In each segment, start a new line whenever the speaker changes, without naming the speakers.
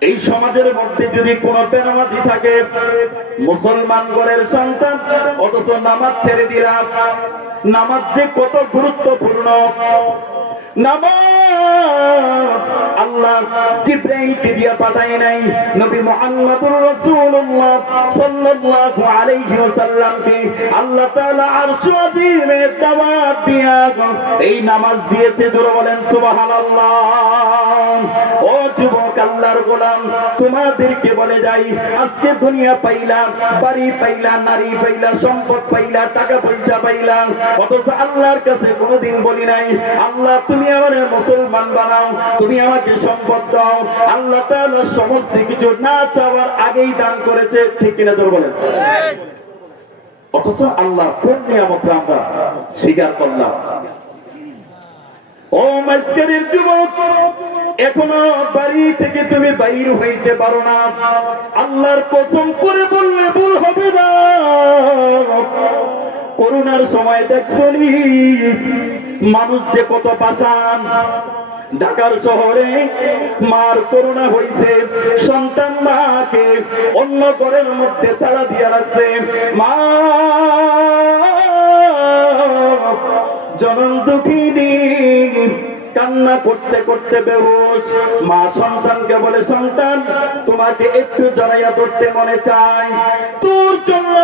এই সমাজের মধ্যে যদি কোন বেনামাজি থাকে, মুসলমান ঘরের সন্তান, অথচ নামাজ ছেড়ে দিলাম। নামাজ যে কত গুরুত্বপূর্ণ। আল্লাহ নাই। নবী আল্লাহ এই নামাজ দিয়েছে জোরে বলেন, সুবহানাল্লাহ। আল্লাহর গোলাম, তোমাদেরকে বলে যাই, আজকে দুনিয়া পাইলাম বাড়ি পাইলাম নারী পাইলা, সম্পদ পাইলা, টাকা পয়সা পাইলাম অথচ আল্লাহর কাছে কোনোদিন বলি নাই, আল্লাহ তুমি আমার মুসলমান বানাও, তুমি আমাকে সম্পদ দাও। আল্লাহ তাআলা সমস্ত কিছু না চাওয়ার আগেই দান করেছে, ঠিক কিনা তোর বলেন? অথচ আল্লাহ কোন নিয়ামতটা আমরা স্বীকার করলাম? ও মাঝখানের যুবক এখনও বাড়ি থেকে তুমি বাইর হইতে পারো না। আল্লাহর কসম করে বললে ভুল হবে না। করোনার সময় দেখছনি মানুষ যে কত পাশান ঢাকার শহরে মার করোনা হয়েছে সন্তান মাকে অন্য ঘরের মধ্যে তালা দিয়ে রাখছে। মা দুঃখিনী কান্না করতে করতে বেহুশ। মা সন্তানকে বলে, সন্তান, তোমাকে একটু জড়াইয়া ধরতে মনে চাই তোর জন্য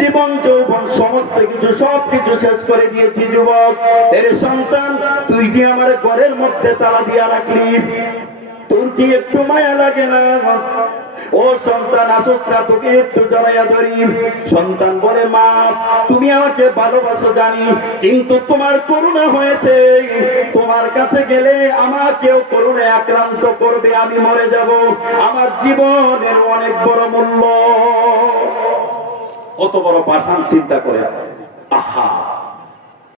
জীবন, যৌবন, সমস্ত কিছু সব কিছু শেষ করে দিয়েছি, যুবক। এর সন্তান, তুই যে আমার ঘরের মধ্যে তালা দিয়া রাখলি, তোর কি একটু মায়া লাগে না? ও সন্তান আসস তোকে একটু জড়াইয়া ধরি। সন্তান বলে, মা, তুমি আমাকে ভালোবাসো, জানি, কিন্তু তোমার করুণা হয়েছে। তোমার কাছে গেলে আমাকেও করুণায় আক্রান্ত করবে, আমি মরে যাব। আমার জীবনের অনেক বড় মূল্য। কত বড় পাষাণ চিন্তা করে। আহা!